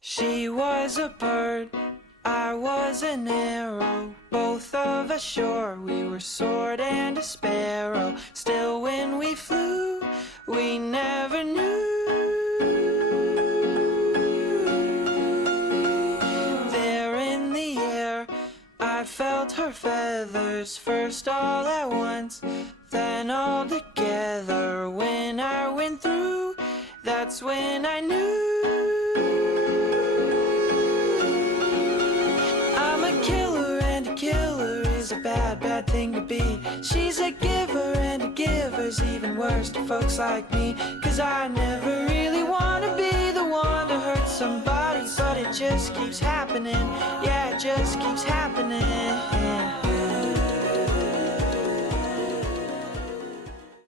She was a bird, I was an arrow, both of us sure we were sword and a sparrow. Still when we flew, we never knew. There in the air, I felt her feathers, first all at once, then all together. When I went through, that's when I knew. I'm a killer, and a killer is a bad, bad thing to be. She's a giver, and a giver's even worse to folks like me. 'Cause I never really want to be the one to hurt somebody, but it just keeps happening. Yeah, it just keeps happening.